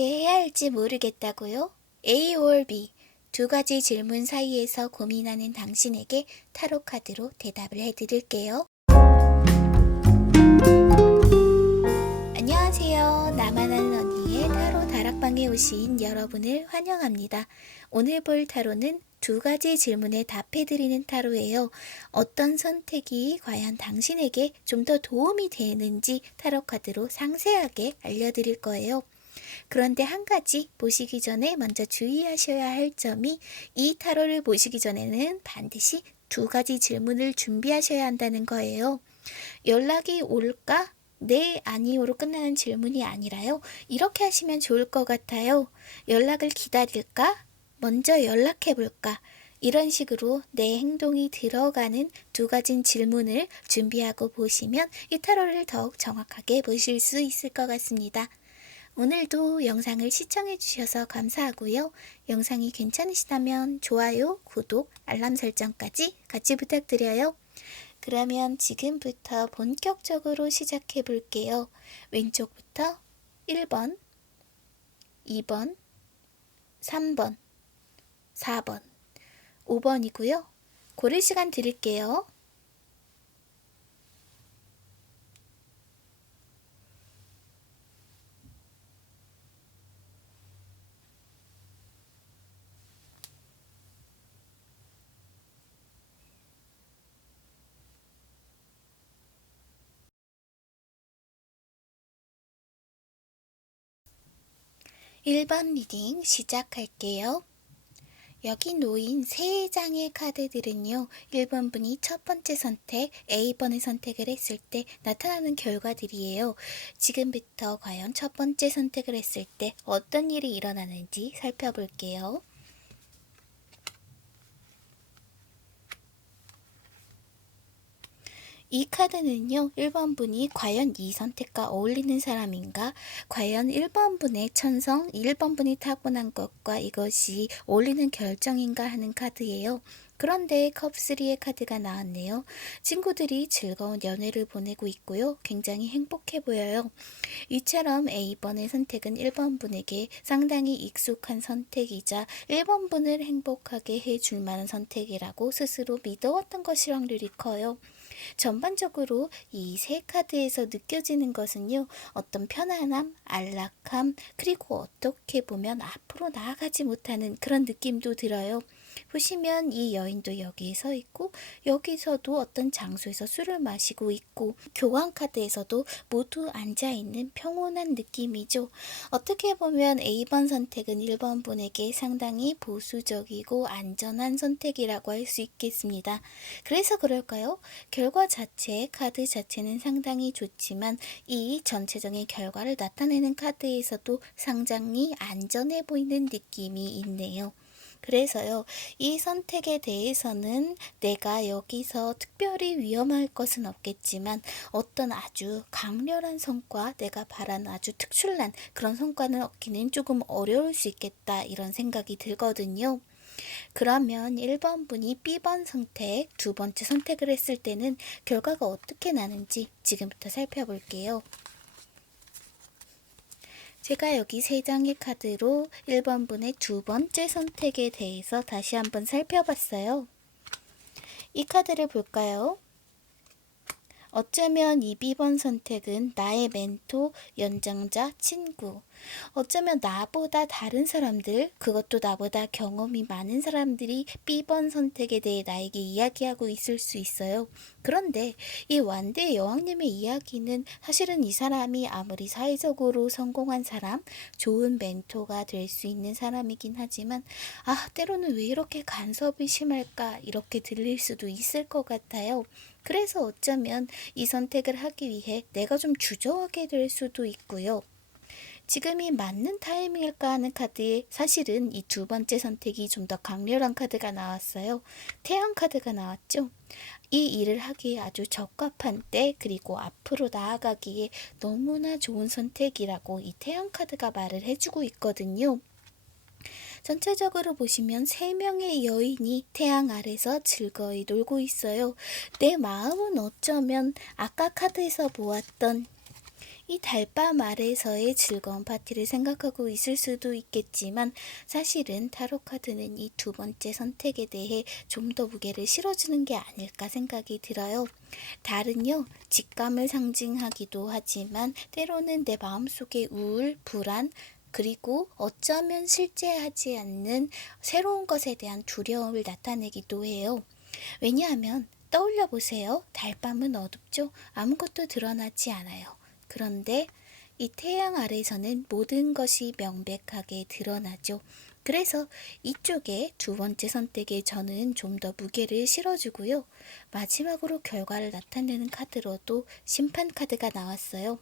어떻게 해야 할지 모르겠다고요? A or B. 두 가지 질문 사이에서 고민하는 당신에게 타로 카드로 대답을 해드릴게요. 안녕하세요. 나만 아는 언니의 타로 다락방에 오신 여러분을 환영합니다. 오늘 볼 타로는 두 가지 질문에 답해드리는 타로예요. 어떤 선택이 과연 당신에게 좀 더 도움이 되는지 타로 카드로 상세하게 알려드릴 거예요. 그런데 한 가지 보시기 전에 먼저 주의하셔야 할 점이, 이 타로를 보시기 전에는 반드시 두 가지 질문을 준비하셔야 한다는 거예요. 연락이 올까? 네, 아니요로 끝나는 질문이 아니라요. 이렇게 하시면 좋을 것 같아요. 연락을 기다릴까? 먼저 연락해볼까? 이런 식으로 내 행동이 들어가는 두 가지 질문을 준비하고 보시면 이 타로를 더욱 정확하게 보실 수 있을 것 같습니다. 오늘도 영상을 시청해 주셔서 감사하고요. 영상이 괜찮으시다면 좋아요, 구독, 알람 설정까지 같이 부탁드려요. 그러면 지금부터 본격적으로 시작해 볼게요. 왼쪽부터 1번, 2번, 3번, 4번, 5번이고요. 고를 시간 드릴게요. 1번 리딩 시작할게요. 여기 놓인 3장의 카드들은요, 1번 분이 첫 번째 선택, A번의 선택을 했을 때 나타나는 결과들이에요. 지금부터 과연 첫 번째 선택을 했을 때 어떤 일이 일어나는지 살펴볼게요. 이 카드는요, 1번 분이 과연 이 선택과 어울리는 사람인가? 과연 1번 분의 천성, 1번 분이 타고난 것과 이것이 어울리는 결정인가 하는 카드예요. 그런데 컵3의 카드가 나왔네요. 친구들이 즐거운 연애를 보내고 있고요. 굉장히 행복해 보여요. 이처럼 A번의 선택은 1번 분에게 상당히 익숙한 선택이자 1번 분을 행복하게 해줄 만한 선택이라고 스스로 믿어왔던 것이 확률이 커요. 전반적으로 이 세 카드에서 느껴지는 것은요, 어떤 편안함, 안락함, 그리고 어떻게 보면 앞으로 나아가지 못하는 그런 느낌도 들어요. 보시면 이 여인도 여기에 서 있고, 여기서도 어떤 장소에서 술을 마시고 있고, 교환 카드에서도 모두 앉아있는 평온한 느낌이죠. 어떻게 보면 A번 선택은 1번 분에게 상당히 보수적이고 안전한 선택이라고 할 수 있겠습니다. 그래서 그럴까요? 결과 자체, 카드 자체는 상당히 좋지만 이 전체적인 결과를 나타내는 카드에서도 상당히 안전해 보이는 느낌이 있네요. 그래서요, 이 선택에 대해서는 내가 여기서 특별히 위험할 것은 없겠지만 어떤 아주 강렬한 성과, 내가 바라는 아주 특출난 그런 성과는 얻기는 조금 어려울 수 있겠다, 이런 생각이 들거든요. 그러면 1번 분이 B번 선택, 두 번째 선택을 했을 때는 결과가 어떻게 나는지 지금부터 살펴볼게요. 제가 여기 3장의 카드로 1번 분의 두 번째 선택에 대해서 다시 한번 살펴봤어요. 이 카드를 볼까요? 어쩌면 이 B번 선택은 나의 멘토, 연장자, 친구, 어쩌면 나보다 다른 사람들, 그것도 나보다 경험이 많은 사람들이 B번 선택에 대해 나에게 이야기하고 있을 수 있어요. 그런데 이 완대 여왕님의 이야기는 사실은 이 사람이 아무리 사회적으로 성공한 사람, 좋은 멘토가 될 수 있는 사람이긴 하지만 때로는 왜 이렇게 간섭이 심할까, 이렇게 들릴 수도 있을 것 같아요. 그래서 어쩌면 이 선택을 하기 위해 내가 좀 주저하게 될 수도 있고요. 지금이 맞는 타이밍일까 하는 카드에 사실은 이 두 번째 선택이 좀 더 강렬한 카드가 나왔어요. 태양 카드가 나왔죠. 이 일을 하기에 아주 적합한 때, 그리고 앞으로 나아가기에 너무나 좋은 선택이라고 이 태양 카드가 말을 해주고 있거든요. 전체적으로 보시면 3명의 여인이 태양 아래서 즐거이 놀고 있어요. 내 마음은 어쩌면 아까 카드에서 보았던 이 달밤 아래서의 즐거운 파티를 생각하고 있을 수도 있겠지만 사실은 타로 카드는 이 두 번째 선택에 대해 좀 더 무게를 실어주는 게 아닐까 생각이 들어요. 달은요, 직감을 상징하기도 하지만 때로는 내 마음속의 우울, 불안, 그리고 어쩌면 실제하지 않는 새로운 것에 대한 두려움을 나타내기도 해요. 왜냐하면 떠올려 보세요. 달밤은 어둡죠? 아무것도 드러나지 않아요. 그런데 이 태양 아래서는 모든 것이 명백하게 드러나죠. 그래서 이쪽에 두 번째 선택에 저는 좀 더 무게를 실어주고요. 마지막으로 결과를 나타내는 카드로도 심판 카드가 나왔어요.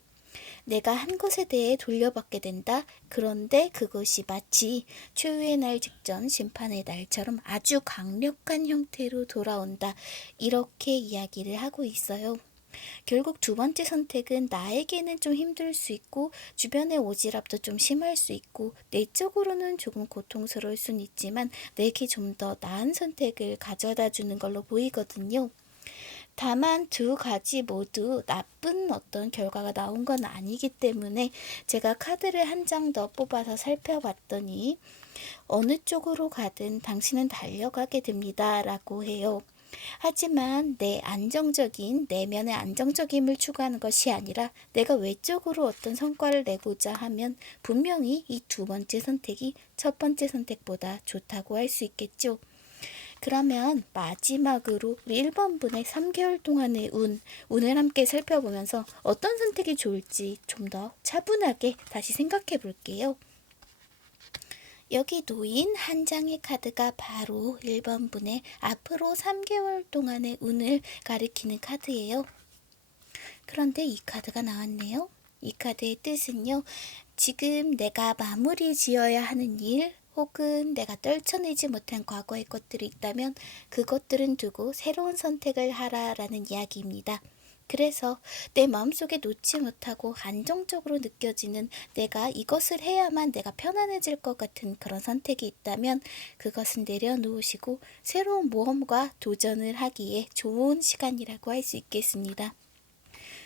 내가 한 것에 대해 돌려받게 된다. 그런데 그것이 마치 최후의 날 직전 심판의 날처럼 아주 강력한 형태로 돌아온다. 이렇게 이야기를 하고 있어요. 결국 두 번째 선택은 나에게는 좀 힘들 수 있고 주변의 오지랖도 좀 심할 수 있고 내적으로는 조금 고통스러울 수는 있지만 내게 좀 더 나은 선택을 가져다 주는 걸로 보이거든요. 다만 두 가지 모두 나쁜 어떤 결과가 나온 건 아니기 때문에 제가 카드를 한 장 더 뽑아서 살펴봤더니 어느 쪽으로 가든 당신은 달려가게 됩니다 라고 해요. 하지만 내 안정적인 내면의 안정적임을 추구하는 것이 아니라 내가 외적으로 어떤 성과를 내고자 하면 분명히 이 두 번째 선택이 첫 번째 선택보다 좋다고 할 수 있겠죠. 그러면 마지막으로 우리 1번분의 3개월 동안의 운을 함께 살펴보면서 어떤 선택이 좋을지 좀 더 차분하게 다시 생각해 볼게요. 여기 놓인 한 장의 카드가 바로 1번분의 앞으로 3개월 동안의 운을 가리키는 카드예요. 그런데 이 카드가 나왔네요. 이 카드의 뜻은요. 지금 내가 마무리 지어야 하는 일 혹은 내가 떨쳐내지 못한 과거의 것들이 있다면 그것들은 두고 새로운 선택을 하라라는 이야기입니다. 그래서 내 마음속에 놓지 못하고 안정적으로 느껴지는 내가 이것을 해야만 내가 편안해질 것 같은 그런 선택이 있다면 그것은 내려놓으시고 새로운 모험과 도전을 하기에 좋은 시간이라고 할 수 있겠습니다.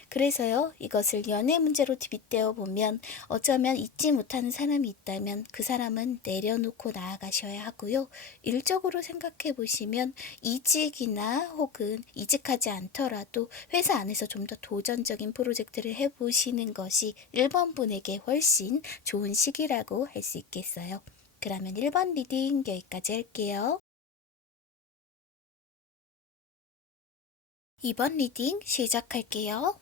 그래서요, 이것을 연애 문제로 빗대어 보면 어쩌면 잊지 못하는 사람이 있다면 그 사람은 내려놓고 나아가셔야 하고요. 일적으로 생각해 보시면 이직이나 혹은 이직하지 않더라도 회사 안에서 좀 더 도전적인 프로젝트를 해보시는 것이 1번 분에게 훨씬 좋은 시기라고 할 수 있겠어요. 그러면 1번 리딩 여기까지 할게요. 2번 리딩 시작할게요.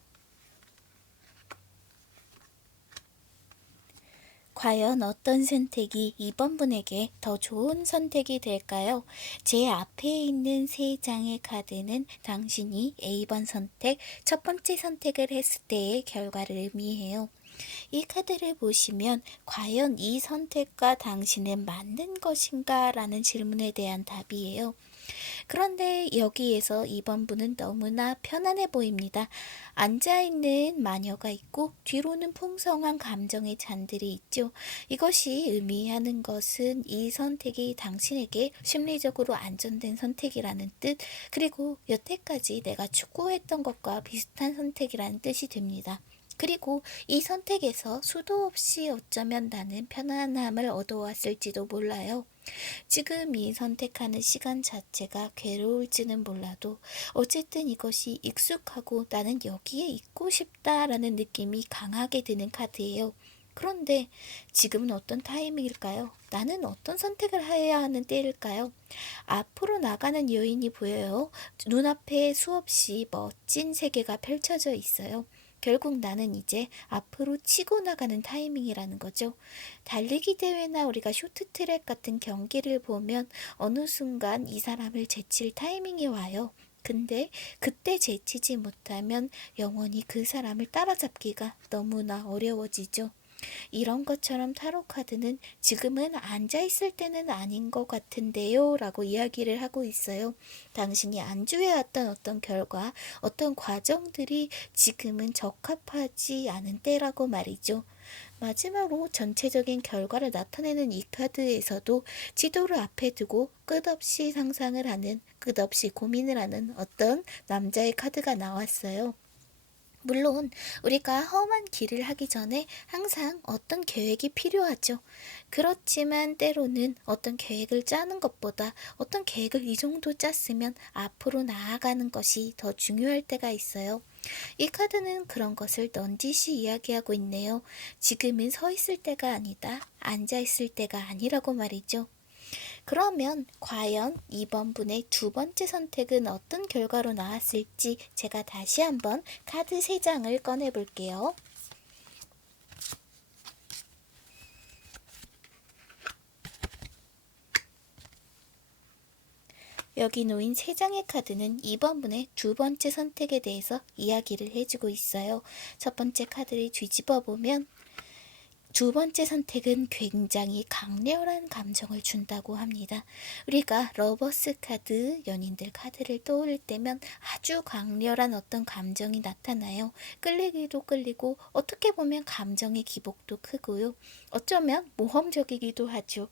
과연 어떤 선택이 2번 분에게 더 좋은 선택이 될까요? 제 앞에 있는 세 장의 카드는 당신이 A번 선택, 첫 번째 선택을 했을 때의 결과를 의미해요. 이 카드를 보시면 과연 이 선택과 당신은 맞는 것인가? 라는 질문에 대한 답이에요. 그런데 여기에서 2번 분은 너무나 편안해 보입니다. 앉아있는 마녀가 있고 뒤로는 풍성한 감정의 잔들이 있죠. 이것이 의미하는 것은 이 선택이 당신에게 심리적으로 안정된 선택이라는 뜻, 그리고 여태까지 내가 추구했던 것과 비슷한 선택이라는 뜻이 됩니다. 그리고 이 선택에서 수도 없이 어쩌면 나는 편안함을 얻어왔을지도 몰라요. 지금 이 선택하는 시간 자체가 괴로울지는 몰라도 어쨌든 이것이 익숙하고 나는 여기에 있고 싶다라는 느낌이 강하게 드는 카드예요. 그런데 지금은 어떤 타이밍일까요? 나는 어떤 선택을 해야 하는 때일까요? 앞으로 나가는 여인이 보여요. 눈앞에 수없이 멋진 세계가 펼쳐져 있어요. 결국 나는 이제 앞으로 치고 나가는 타이밍이라는 거죠. 달리기 대회나 우리가 쇼트트랙 같은 경기를 보면 어느 순간 이 사람을 제칠 타이밍이 와요. 근데 그때 제치지 못하면 영원히 그 사람을 따라잡기가 너무나 어려워지죠. 이런 것처럼 타로 카드는 지금은 앉아있을 때는 아닌 것 같은데요 라고 이야기를 하고 있어요. 당신이 안주해왔던 어떤 결과, 어떤 과정들이 지금은 적합하지 않은 때라고 말이죠. 마지막으로 전체적인 결과를 나타내는 이 카드에서도 지도를 앞에 두고 끝없이 상상을 하는, 끝없이 고민을 하는 어떤 남자의 카드가 나왔어요. 물론 우리가 험한 길을 하기 전에 항상 어떤 계획이 필요하죠. 그렇지만 때로는 어떤 계획을 짜는 것보다 어떤 계획을 이 정도 짰으면 앞으로 나아가는 것이 더 중요할 때가 있어요. 이 카드는 그런 것을 넌지시 이야기하고 있네요. 지금은 서 있을 때가 아니다. 앉아 있을 때가 아니라고 말이죠. 그러면 과연 이번 분의 두 번째 선택은 어떤 결과로 나왔을지 제가 다시 한번 카드 3장을 꺼내 볼게요. 여기 놓인 3장의 카드는 이번 분의 두 번째 선택에 대해서 이야기를 해주고 있어요. 첫 번째 카드를 뒤집어 보면 두 번째 선택은 굉장히 강렬한 감정을 준다고 합니다. 우리가 러버스 카드, 연인들 카드를 떠올릴 때면 아주 강렬한 어떤 감정이 나타나요. 끌리기도 끌리고 어떻게 보면 감정의 기복도 크고요. 어쩌면 모험적이기도 하죠.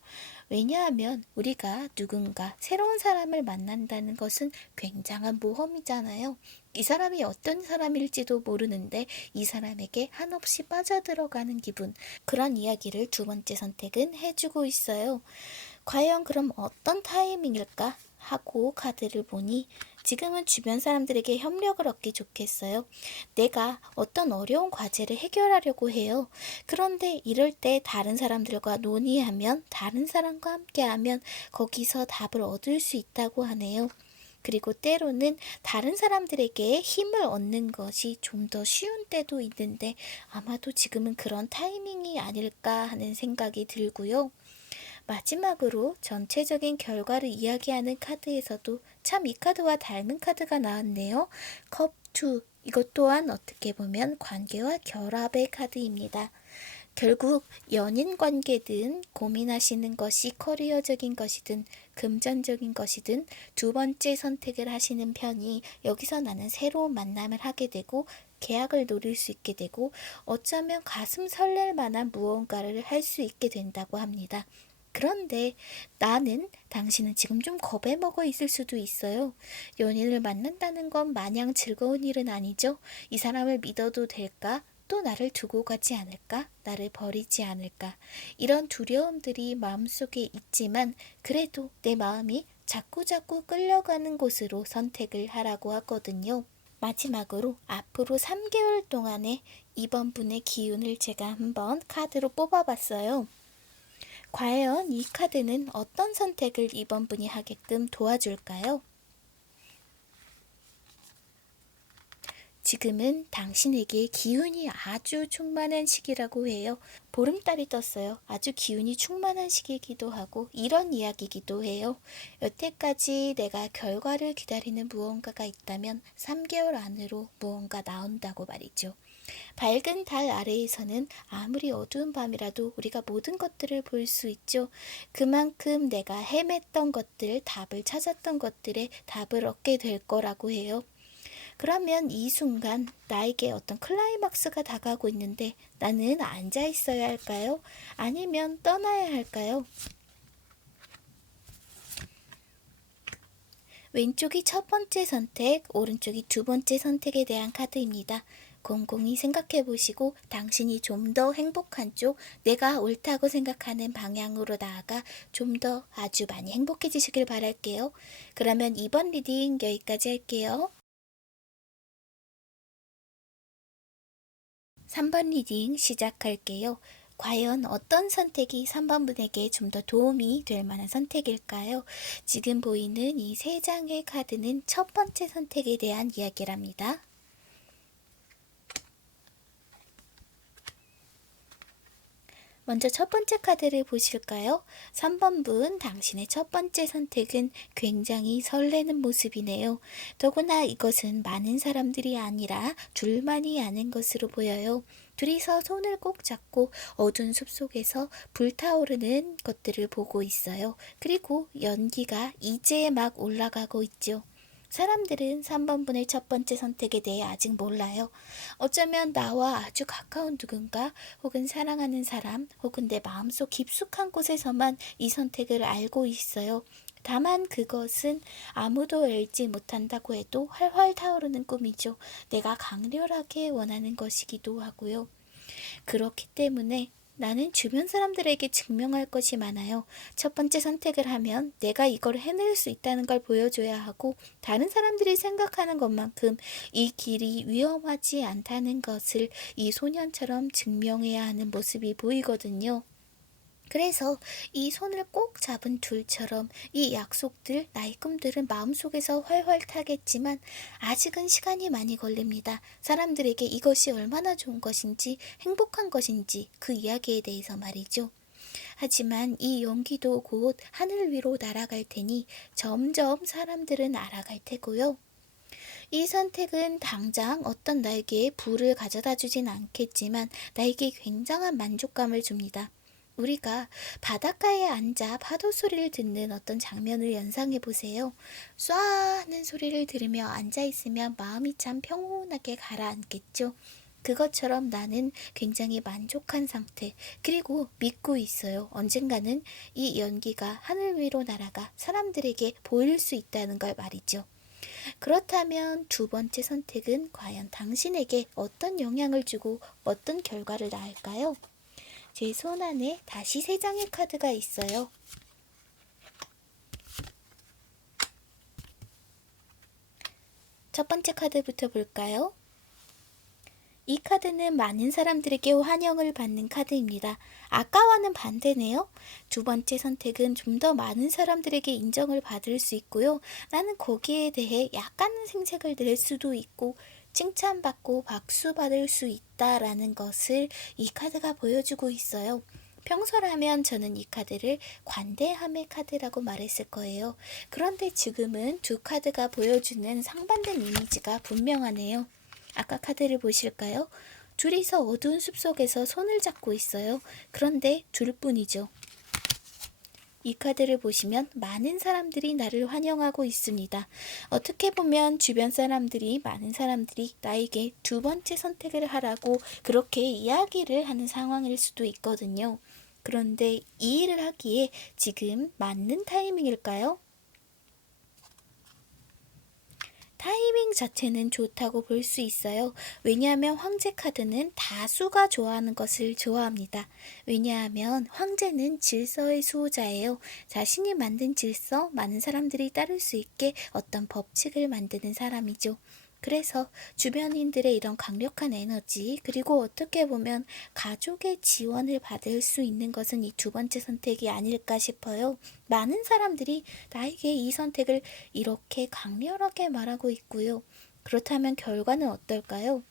왜냐하면 우리가 누군가 새로운 사람을 만난다는 것은 굉장한 모험이잖아요. 이 사람이 어떤 사람일지도 모르는데 이 사람에게 한없이 빠져들어가는 기분, 그런 이야기를 두 번째 선택은 해주고 있어요. 과연 그럼 어떤 타이밍일까 하고 카드를 보니 지금은 주변 사람들에게 협력을 얻기 좋겠어요. 내가 어떤 어려운 과제를 해결하려고 해요. 그런데 이럴 때 다른 사람들과 논의하면, 다른 사람과 함께하면 거기서 답을 얻을 수 있다고 하네요. 그리고 때로는 다른 사람들에게 힘을 얻는 것이 좀 더 쉬운 때도 있는데 아마도 지금은 그런 타이밍이 아닐까 하는 생각이 들고요. 마지막으로 전체적인 결과를 이야기하는 카드에서도 참 이 카드와 닮은 카드가 나왔네요. 컵 2. 이것 또한 어떻게 보면 관계와 결합의 카드입니다. 결국 연인 관계든 고민하시는 것이 커리어적인 것이든 금전적인 것이든 두 번째 선택을 하시는 편이 여기서 나는 새로운 만남을 하게 되고 계약을 노릴 수 있게 되고 어쩌면 가슴 설렐 만한 무언가를 할 수 있게 된다고 합니다. 그런데 나는 당신은 지금 좀 겁에 먹어 있을 수도 있어요. 연인을 만난다는 건 마냥 즐거운 일은 아니죠. 이 사람을 믿어도 될까? 또 나를 두고 가지 않을까? 나를 버리지 않을까? 이런 두려움들이 마음속에 있지만 그래도 내 마음이 자꾸자꾸 끌려가는 곳으로 선택을 하라고 하거든요. 마지막으로 앞으로 3개월 동안의 이번 분의 기운을 제가 한번 카드로 뽑아봤어요. 과연 이 카드는 어떤 선택을 이번 분이 하게끔 도와줄까요? 지금은 당신에게 기운이 아주 충만한 시기라고 해요. 보름달이 떴어요. 아주 기운이 충만한 시기이기도 하고 이런 이야기이기도 해요. 여태까지 내가 결과를 기다리는 무언가가 있다면 3개월 안으로 무언가 나온다고 말이죠. 밝은 달 아래에서는 아무리 어두운 밤이라도 우리가 모든 것들을 볼 수 있죠. 그만큼 내가 헤맸던 것들, 답을 찾았던 것들에 답을 얻게 될 거라고 해요. 그러면 이 순간 나에게 어떤 클라이막스가 다가오고 있는데 나는 앉아 있어야 할까요? 아니면 떠나야 할까요? 왼쪽이 첫 번째 선택, 오른쪽이 두 번째 선택에 대한 카드입니다. 곰곰이 생각해 보시고 당신이 좀 더 행복한 쪽, 내가 옳다고 생각하는 방향으로 나아가 좀 더 아주 많이 행복해지시길 바랄게요. 그러면 이번 리딩 여기까지 할게요. 3번 리딩 시작할게요. 과연 어떤 선택이 3번 분에게 좀 더 도움이 될 만한 선택일까요? 지금 보이는 이 3장의 카드는 첫 번째 선택에 대한 이야기랍니다. 먼저 첫 번째 카드를 보실까요? 3번 분, 당신의 첫 번째 선택은 굉장히 설레는 모습이네요. 더구나 이것은 많은 사람들이 아니라 둘만이 아는 것으로 보여요. 둘이서 손을 꼭 잡고 어두운 숲속에서 불타오르는 것들을 보고 있어요. 그리고 연기가 이제 막 올라가고 있죠. 사람들은 3번 분의 첫 번째 선택에 대해 아직 몰라요. 어쩌면 나와 아주 가까운 누군가 혹은 사랑하는 사람 혹은 내 마음속 깊숙한 곳에서만 이 선택을 알고 있어요. 다만 그것은 아무도 알지 못한다고 해도 활활 타오르는 꿈이죠. 내가 강렬하게 원하는 것이기도 하고요. 그렇기 때문에 나는 주변 사람들에게 증명할 것이 많아요. 첫 번째 선택을 하면 내가 이걸 해낼 수 있다는 걸 보여줘야 하고, 다른 사람들이 생각하는 것만큼 이 길이 위험하지 않다는 것을 이 소년처럼 증명해야 하는 모습이 보이거든요. 그래서 이 손을 꼭 잡은 둘처럼 이 약속들, 나의 꿈들은 마음속에서 활활 타겠지만 아직은 시간이 많이 걸립니다. 사람들에게 이것이 얼마나 좋은 것인지, 행복한 것인지 그 이야기에 대해서 말이죠. 하지만 이 용기도 곧 하늘 위로 날아갈 테니 점점 사람들은 알아갈 테고요. 이 선택은 당장 어떤 나에게 부를 가져다 주진 않겠지만 나에게 굉장한 만족감을 줍니다. 우리가 바닷가에 앉아 파도 소리를 듣는 어떤 장면을 연상해 보세요. 쏴 하는 소리를 들으며 앉아 있으면 마음이 참 평온하게 가라앉겠죠. 그것처럼 나는 굉장히 만족한 상태, 그리고 믿고 있어요. 언젠가는 이 연기가 하늘 위로 날아가 사람들에게 보일 수 있다는 걸 말이죠. 그렇다면 두 번째 선택은 과연 당신에게 어떤 영향을 주고 어떤 결과를 낳을까요? 제 손 안에 다시 세 장의 카드가 있어요. 첫 번째 카드부터 볼까요? 이 카드는 많은 사람들에게 환영을 받는 카드입니다. 아까와는 반대네요. 두 번째 선택은 좀 더 많은 사람들에게 인정을 받을 수 있고요. 나는 거기에 대해 약간은 생색을 낼 수도 있고 칭찬받고 박수 받을 수 있다라는 것을 이 카드가 보여주고 있어요. 평소라면 저는 이 카드를 관대함의 카드라고 말했을 거예요. 그런데 지금은 두 카드가 보여주는 상반된 이미지가 분명하네요. 아까 카드를 보실까요? 둘이서 어두운 숲속에서 손을 잡고 있어요. 그런데 둘뿐이죠. 이 카드를 보시면 많은 사람들이 나를 환영하고 있습니다. 어떻게 보면 주변 사람들이, 많은 사람들이 나에게 두 번째 선택을 하라고 그렇게 이야기를 하는 상황일 수도 있거든요. 그런데 이 일을 하기에 지금 맞는 타이밍일까요? 타이밍 자체는 좋다고 볼 수 있어요. 왜냐하면 황제 카드는 다수가 좋아하는 것을 좋아합니다. 왜냐하면 황제는 질서의 수호자예요. 자신이 만든 질서, 많은 사람들이 따를 수 있게 어떤 법칙을 만드는 사람이죠. 그래서 주변인들의 이런 강력한 에너지, 그리고 어떻게 보면 가족의 지원을 받을 수 있는 것은 이 두 번째 선택이 아닐까 싶어요. 많은 사람들이 나에게 이 선택을 이렇게 강렬하게 말하고 있고요. 그렇다면 결과는 어떨까요?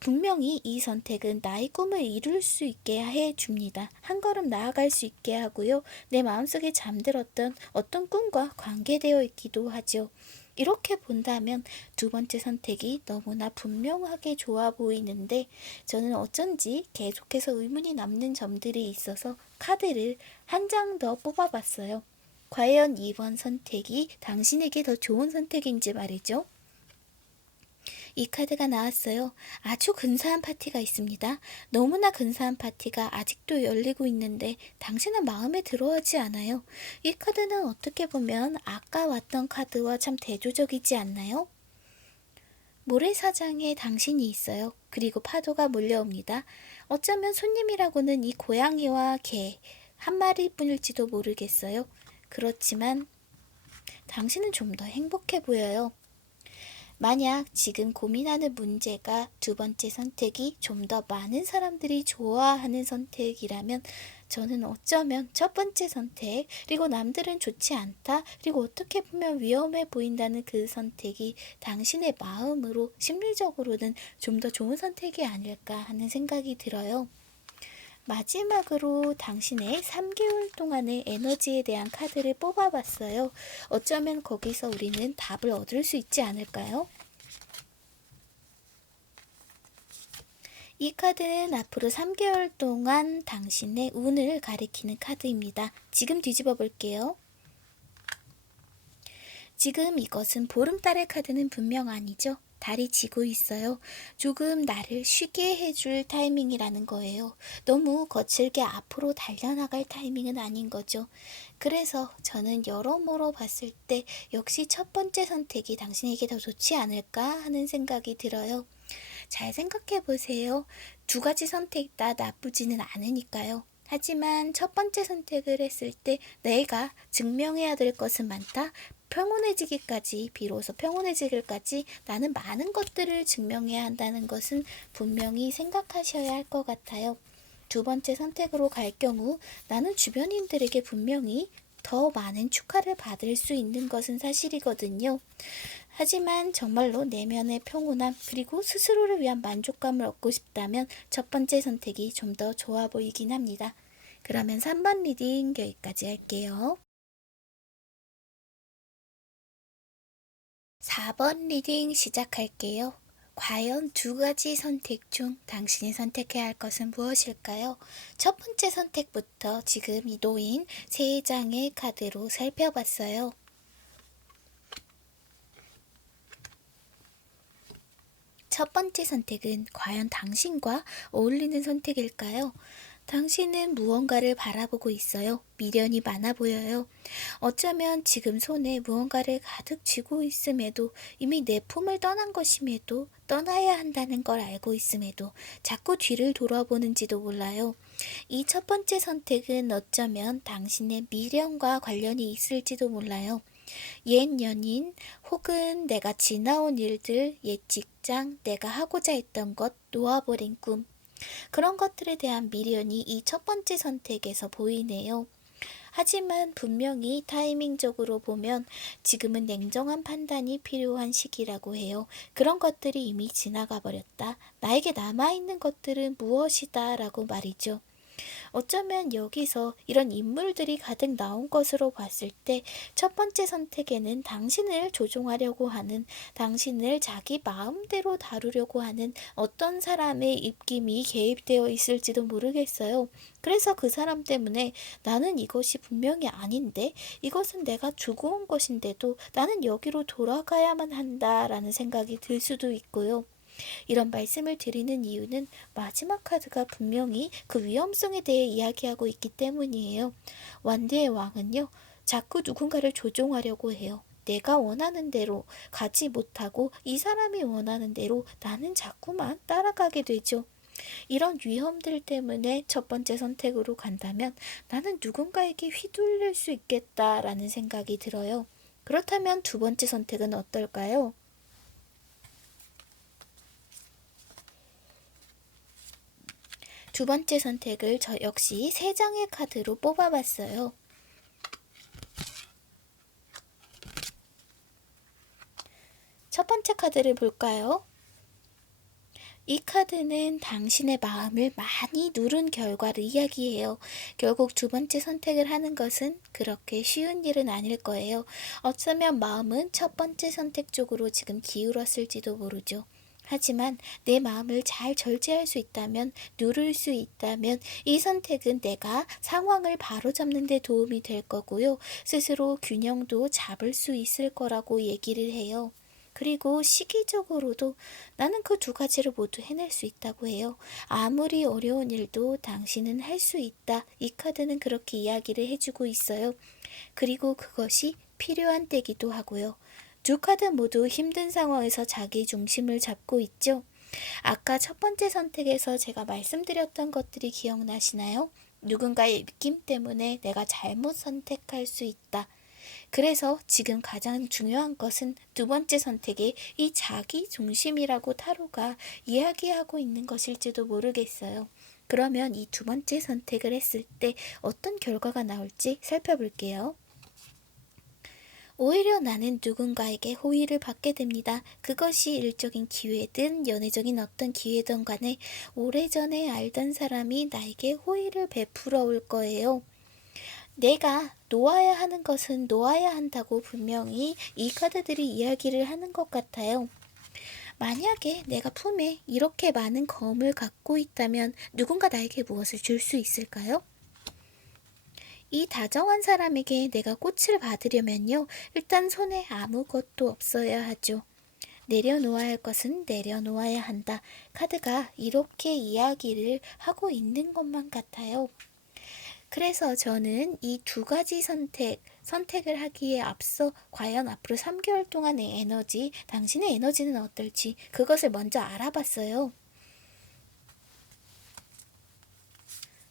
분명히 이 선택은 나의 꿈을 이룰 수 있게 해줍니다. 한 걸음 나아갈 수 있게 하고요. 내 마음속에 잠들었던 어떤 꿈과 관계되어 있기도 하죠. 이렇게 본다면 두 번째 선택이 너무나 분명하게 좋아 보이는데, 저는 어쩐지 계속해서 의문이 남는 점들이 있어서 카드를 한 장 더 뽑아봤어요. 과연 이번 선택이 당신에게 더 좋은 선택인지 말이죠. 이 카드가 나왔어요. 아주 근사한 파티가 있습니다. 너무나 근사한 파티가 아직도 열리고 있는데 당신은 마음에 들어하지 않아요. 이 카드는 어떻게 보면 아까 왔던 카드와 참 대조적이지 않나요? 모래사장에 당신이 있어요. 그리고 파도가 몰려옵니다. 어쩌면 손님이라고는 이 고양이와 개 한 마리뿐일지도 모르겠어요. 그렇지만 당신은 좀 더 행복해 보여요. 만약 지금 고민하는 문제가 두 번째 선택이 좀 더 많은 사람들이 좋아하는 선택이라면, 저는 어쩌면 첫 번째 선택, 그리고 남들은 좋지 않다, 그리고 어떻게 보면 위험해 보인다는 그 선택이 당신의 마음으로, 심리적으로는 좀 더 좋은 선택이 아닐까 하는 생각이 들어요. 마지막으로 당신의 3개월 동안의 에너지에 대한 카드를 뽑아봤어요. 어쩌면 거기서 우리는 답을 얻을 수 있지 않을까요? 이 카드는 앞으로 3개월 동안 당신의 운을 가리키는 카드입니다. 지금 뒤집어 볼게요. 지금 이것은 보름달의 카드는 분명 아니죠. 달이 지고 있어요. 조금 나를 쉬게 해줄 타이밍이라는 거예요. 너무 거칠게 앞으로 달려나갈 타이밍은 아닌 거죠. 그래서 저는 여러모로 봤을 때 역시 첫 번째 선택이 당신에게 더 좋지 않을까 하는 생각이 들어요. 잘 생각해 보세요. 두 가지 선택 다 나쁘지는 않으니까요. 하지만 첫 번째 선택을 했을 때 내가 증명해야 될 것은 많다. 비로소 평온해지기까지 나는 많은 것들을 증명해야 한다는 것은 분명히 생각하셔야 할 것 같아요. 두 번째 선택으로 갈 경우 나는 주변인들에게 분명히 더 많은 축하를 받을 수 있는 것은 사실이거든요. 하지만 정말로 내면의 평온함 그리고 스스로를 위한 만족감을 얻고 싶다면 첫 번째 선택이 좀 더 좋아 보이긴 합니다. 그러면 3번 리딩 여기까지 할게요. 4번 리딩 시작할게요. 과연 두 가지 선택 중 당신이 선택해야 할 것은 무엇일까요? 첫 번째 선택부터 지금 이 놓인 3장의 카드로 살펴봤어요. 첫 번째 선택은 과연 당신과 어울리는 선택일까요? 당신은 무언가를 바라보고 있어요. 미련이 많아 보여요. 어쩌면 지금 손에 무언가를 가득 쥐고 있음에도 이미 내 품을 떠난 것임에도 떠나야 한다는 걸 알고 있음에도 자꾸 뒤를 돌아보는지도 몰라요. 이 첫 번째 선택은 어쩌면 당신의 미련과 관련이 있을지도 몰라요. 옛 연인 혹은 내가 지나온 일들, 옛 직장, 내가 하고자 했던 것, 놓아버린 꿈 그런 것들에 대한 미련이 이 첫 번째 선택에서 보이네요. 하지만 분명히 타이밍적으로 보면 지금은 냉정한 판단이 필요한 시기라고 해요. 그런 것들이 이미 지나가 버렸다. 나에게 남아있는 것들은 무엇이다 라고 말이죠. 어쩌면 여기서 이런 인물들이 가득 나온 것으로 봤을 때 첫 번째 선택에는 당신을 조종하려고 하는, 당신을 자기 마음대로 다루려고 하는 어떤 사람의 입김이 개입되어 있을지도 모르겠어요. 그래서 그 사람 때문에 나는 이것이 분명히 아닌데, 이것은 내가 주고 온 것인데도 나는 여기로 돌아가야만 한다라는 생각이 들 수도 있고요. 이런 말씀을 드리는 이유는 마지막 카드가 분명히 그 위험성에 대해 이야기하고 있기 때문이에요. 완대의 왕은요, 자꾸 누군가를 조종하려고 해요. 내가 원하는 대로 가지 못하고 이 사람이 원하는 대로 나는 자꾸만 따라가게 되죠. 이런 위험들 때문에 첫 번째 선택으로 간다면 나는 누군가에게 휘둘릴 수 있겠다라는 생각이 들어요. 그렇다면 두 번째 선택은 어떨까요? 두 번째 선택을 저 역시 3장의 카드로 뽑아봤어요. 첫 번째 카드를 볼까요? 이 카드는 당신의 마음을 많이 누른 결과를 이야기해요. 결국 두 번째 선택을 하는 것은 그렇게 쉬운 일은 아닐 거예요. 어쩌면 마음은 첫 번째 선택 쪽으로 지금 기울었을지도 모르죠. 하지만 내 마음을 잘 절제할 수 있다면, 누를 수 있다면 이 선택은 내가 상황을 바로잡는 데 도움이 될 거고요. 스스로 균형도 잡을 수 있을 거라고 얘기를 해요. 그리고 시기적으로도 나는 그 두 가지를 모두 해낼 수 있다고 해요. 아무리 어려운 일도 당신은 할 수 있다. 이 카드는 그렇게 이야기를 해주고 있어요. 그리고 그것이 필요한 때기도 하고요. 두 카드 모두 힘든 상황에서 자기 중심을 잡고 있죠. 아까 첫 번째 선택에서 제가 말씀드렸던 것들이 기억나시나요? 누군가의 느낌 때문에 내가 잘못 선택할 수 있다. 그래서 지금 가장 중요한 것은 두 번째 선택에 이 자기 중심이라고 타로가 이야기하고 있는 것일지도 모르겠어요. 그러면 이 두 번째 선택을 했을 때 어떤 결과가 나올지 살펴볼게요. 오히려 나는 누군가에게 호의를 받게 됩니다. 그것이 일적인 기회든 연애적인 어떤 기회든 간에 오래전에 알던 사람이 나에게 호의를 베풀어 올 거예요. 내가 놓아야 하는 것은 놓아야 한다고 분명히 이 카드들이 이야기를 하는 것 같아요. 만약에 내가 품에 이렇게 많은 검을 갖고 있다면 누군가 나에게 무엇을 줄 수 있을까요? 이 다정한 사람에게 내가 꽃을 받으려면요, 일단 손에 아무것도 없어야 하죠. 내려놓아야 할 것은 내려놓아야 한다. 카드가 이렇게 이야기를 하고 있는 것만 같아요. 그래서 저는 이 두 가지 선택을 하기에 앞서 과연 앞으로 3개월 동안의 에너지, 당신의 에너지는 어떨지 그것을 먼저 알아봤어요.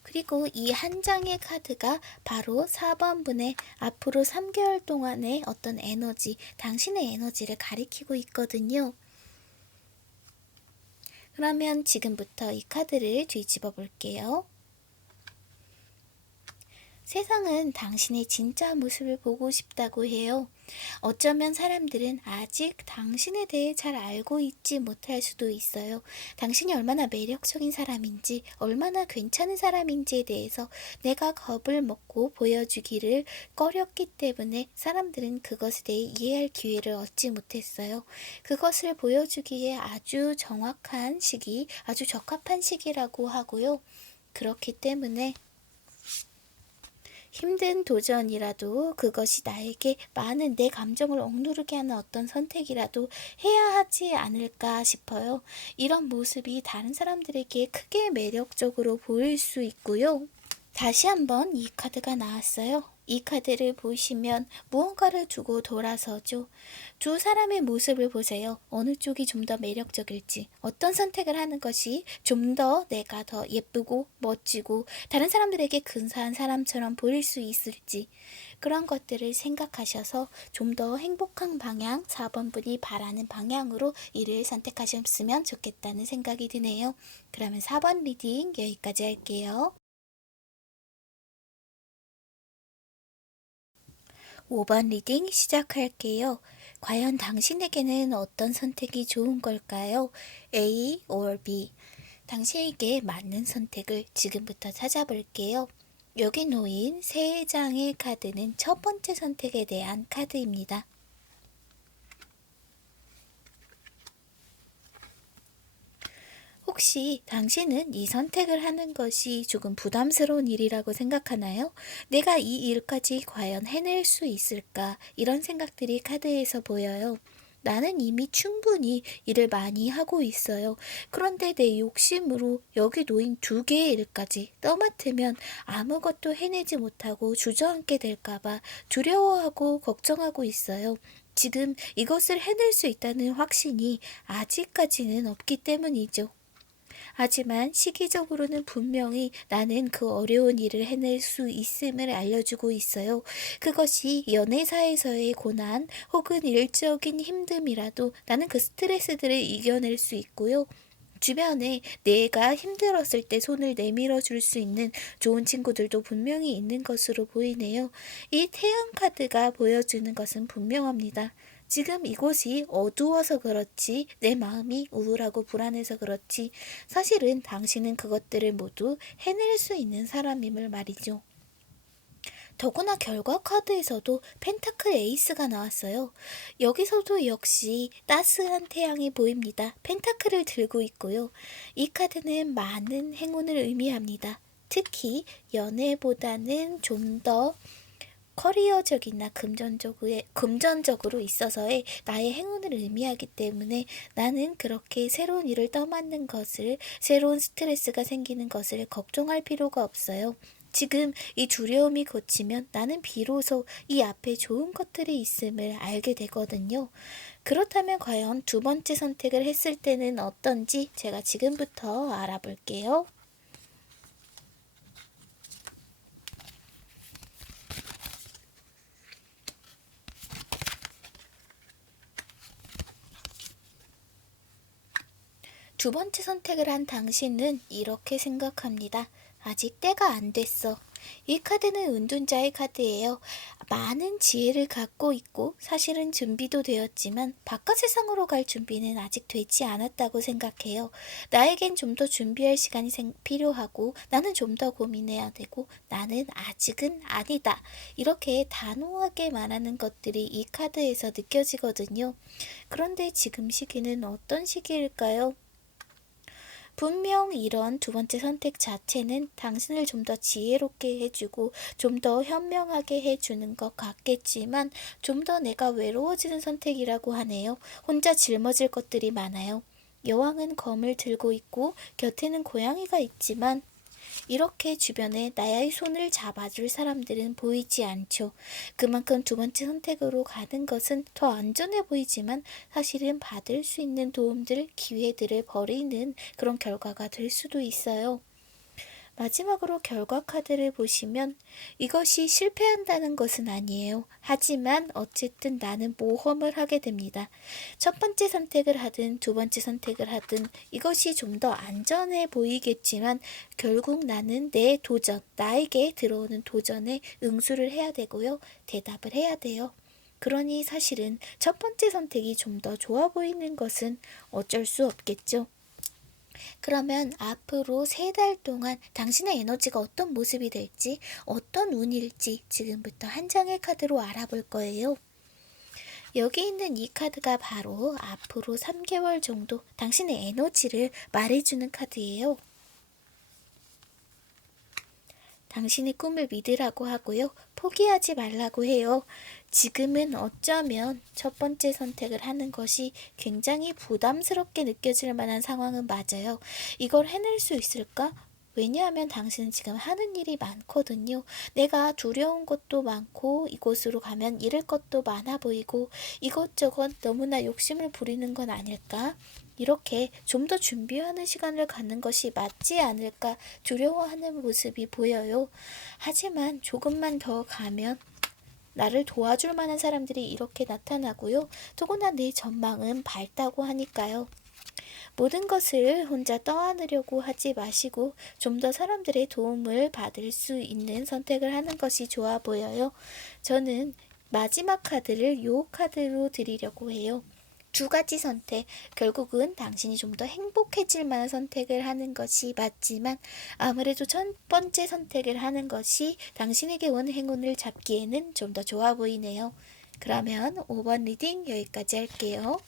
그리고 이 한 장의 카드가 바로 4번 분의 앞으로 3개월 동안의 어떤 에너지, 당신의 에너지를 가리키고 있거든요. 그러면 지금부터 이 카드를 뒤집어 볼게요. 세상은 당신의 진짜 모습을 보고 싶다고 해요. 어쩌면 사람들은 아직 당신에 대해 잘 알고 있지 못할 수도 있어요. 당신이 얼마나 매력적인 사람인지, 얼마나 괜찮은 사람인지에 대해서 내가 겁을 먹고 보여주기를 꺼렸기 때문에 사람들은 그것에 대해 이해할 기회를 얻지 못했어요. 그것을 보여주기에 아주 정확한 시기, 아주 적합한 시기라고 하고요. 그렇기 때문에 힘든 도전이라도 그것이 나에게 많은 내 감정을 억누르게 하는 어떤 선택이라도 해야 하지 않을까 싶어요. 이런 모습이 다른 사람들에게 크게 매력적으로 보일 수 있고요. 다시 한번 이 카드가 나왔어요. 이 카드를 보시면 무언가를 두고 돌아서죠. 두 사람의 모습을 보세요. 어느 쪽이 좀 더 매력적일지, 어떤 선택을 하는 것이 좀 더 내가 더 예쁘고 멋지고 다른 사람들에게 근사한 사람처럼 보일 수 있을지 그런 것들을 생각하셔서 좀 더 행복한 방향, 4번 분이 바라는 방향으로 이를 선택하셨으면 좋겠다는 생각이 드네요. 그러면 4번 리딩 여기까지 할게요. 5번 리딩 시작할게요. 과연 당신에게는 어떤 선택이 좋은 걸까요? A or B. 당신에게 맞는 선택을 지금부터 찾아볼게요. 여기 놓인 3장의 카드는 첫 번째 선택에 대한 카드입니다. 혹시 당신은 이 선택을 하는 것이 조금 부담스러운 일이라고 생각하나요? 내가 이 일까지 과연 해낼 수 있을까? 이런 생각들이 카드에서 보여요. 나는 이미 충분히 일을 많이 하고 있어요. 그런데 내 욕심으로 여기 놓인 2개의 일까지 떠맡으면 아무것도 해내지 못하고 주저앉게 될까봐 두려워하고 걱정하고 있어요. 지금 이것을 해낼 수 있다는 확신이 아직까지는 없기 때문이죠. 하지만 시기적으로는 분명히 나는 그 어려운 일을 해낼 수 있음을 알려주고 있어요. 그것이 연애사에서의 고난 혹은 일적인 힘듦이라도 나는 그 스트레스들을 이겨낼 수 있고요. 주변에 내가 힘들었을 때 손을 내밀어 줄 수 있는 좋은 친구들도 분명히 있는 것으로 보이네요. 이 태양 카드가 보여주는 것은 분명합니다. 지금 이곳이 어두워서 그렇지 내 마음이 우울하고 불안해서 그렇지 사실은 당신은 그것들을 모두 해낼 수 있는 사람임을 말이죠. 더구나 결과 카드에서도 펜타클 에이스가 나왔어요. 여기서도 역시 따스한 태양이 보입니다. 펜타클을 들고 있고요. 이 카드는 많은 행운을 의미합니다. 특히 연애보다는 좀 더 커리어적이나 금전적으로 있어서의 나의 행운을 의미하기 때문에 나는 그렇게 새로운 일을 떠맡는 것을, 새로운 스트레스가 생기는 것을 걱정할 필요가 없어요. 지금 이 두려움이 걷히면 나는 비로소 이 앞에 좋은 것들이 있음을 알게 되거든요. 그렇다면 과연 두 번째 선택을 했을 때는 어떤지 제가 지금부터 알아볼게요. 두 번째 선택을 한 당신은 이렇게 생각합니다. 아직 때가 안 됐어. 이 카드는 은둔자의 카드예요. 많은 지혜를 갖고 있고 사실은 준비도 되었지만 바깥 세상으로 갈 준비는 아직 되지 않았다고 생각해요. 나에겐 좀 더 준비할 시간이 필요하고 나는 좀 더 고민해야 되고 나는 아직은 아니다. 이렇게 단호하게 말하는 것들이 이 카드에서 느껴지거든요. 그런데 지금 시기는 어떤 시기일까요? 분명 이런 두 번째 선택 자체는 당신을 좀 더 지혜롭게 해주고 좀 더 현명하게 해주는 것 같겠지만 좀 더 내가 외로워지는 선택이라고 하네요. 혼자 짊어질 것들이 많아요. 여왕은 검을 들고 있고 곁에는 고양이가 있지만 이렇게 주변에 나의 손을 잡아줄 사람들은 보이지 않죠. 그만큼 두 번째 선택으로 가는 것은 더 안전해 보이지만 사실은 받을 수 있는 도움들, 기회들을 버리는 그런 결과가 될 수도 있어요. 마지막으로 결과 카드를 보시면 이것이 실패한다는 것은 아니에요. 하지만 어쨌든 나는 모험을 하게 됩니다. 첫 번째 선택을 하든 두 번째 선택을 하든 이것이 좀 더 안전해 보이겠지만 결국 나는 내 도전, 나에게 들어오는 도전에 응수를 해야 되고요. 대답을 해야 돼요. 그러니 사실은 첫 번째 선택이 좀 더 좋아 보이는 것은 어쩔 수 없겠죠. 그러면 앞으로 3달 동안 당신의 에너지가 어떤 모습이 될지, 어떤 운일지 지금부터 한 장의 카드로 알아볼 거예요. 여기 있는 이 카드가 바로 앞으로 3개월 정도 당신의 에너지를 말해주는 카드예요. 당신의 꿈을 믿으라고 하고요. 포기하지 말라고 해요. 지금은 어쩌면 첫 번째 선택을 하는 것이 굉장히 부담스럽게 느껴질 만한 상황은 맞아요. 이걸 해낼 수 있을까? 왜냐하면 당신은 지금 하는 일이 많거든요. 내가 두려운 것도 많고 이곳으로 가면 잃을 것도 많아 보이고 이것저것 너무나 욕심을 부리는 건 아닐까? 이렇게 좀 더 준비하는 시간을 갖는 것이 맞지 않을까 두려워하는 모습이 보여요. 하지만 조금만 더 가면 나를 도와줄 만한 사람들이 이렇게 나타나고요. 더구나 내 전망은 밝다고 하니까요. 모든 것을 혼자 떠안으려고 하지 마시고 좀 더 사람들의 도움을 받을 수 있는 선택을 하는 것이 좋아 보여요. 저는 마지막 카드를 요 카드로 드리려고 해요. 두 가지 선택, 결국은 당신이 좀 더 행복해질 만한 선택을 하는 것이 맞지만 아무래도 첫 번째 선택을 하는 것이 당신에게 온 행운을 잡기에는 좀 더 좋아 보이네요. 그러면 5번 리딩 여기까지 할게요.